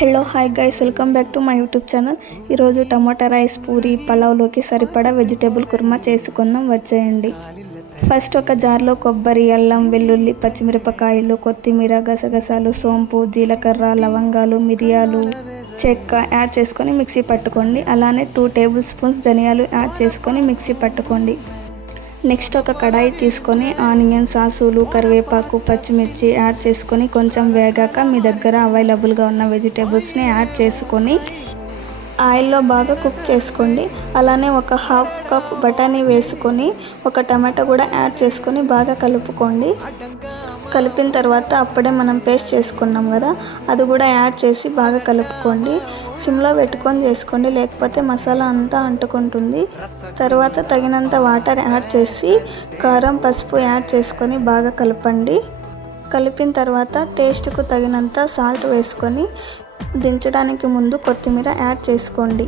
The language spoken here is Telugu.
Hello hi guys, welcome back to my YouTube channel. ఈరోజు టమాటా రైస్, పూరి, పలావ్లోకి సరిపడా వెజిటేబుల్ కుర్మా చేసుకుందాం, వచ్చేయండి. ఫస్ట్ ఒక జార్లో కొబ్బరి, అల్లం, వెల్లుల్లి, పచ్చిమిరపకాయలు, కొత్తిమీర, గసగసాలు, సోంపు, జీలకర్ర, లవంగాలు, మిరియాలు, చెక్క యాడ్ చేసుకొని మిక్సీ పట్టుకోండి. అలానే 2 టేబుల్ స్పూన్స్ ధనియాలు యాడ్ చేసుకొని మిక్సీ పట్టుకోండి. నెక్స్ట్ ఒక కడాయి తీసుకొని ఆనియన్, సాసులు, కరివేపాకు, పచ్చిమిర్చి యాడ్ చేసుకొని కొంచెం వేగాక మీ దగ్గర అవైలబుల్గా ఉన్న వెజిటేబుల్స్ని యాడ్ చేసుకొని ఆయిల్లో బాగా కుక్ చేసుకోండి. అలానే ఒక 1/2 కప్ బఠానీ వేసుకొని ఒక టమాటో కూడా యాడ్ చేసుకొని బాగా కలుపుకోండి. కలిపిన తర్వాత అప్పుడే మనం పేస్ట్ చేసుకున్నాం కదా, అది కూడా యాడ్ చేసి బాగా కలుపుకోండి. సిమ్లో పెట్టుకొని చేసుకోండి, లేకపోతే మసాలా అంతా అంటుకుంటుంది. తర్వాత తగినంత వాటర్ యాడ్ చేసి కారం, పసుపు యాడ్ చేసుకొని బాగా కలపండి. కలిపిన తర్వాత టేస్ట్కు తగినంత సాల్ట్ వేసుకొని దించడానికి ముందు కొత్తిమీర యాడ్ చేసుకోండి.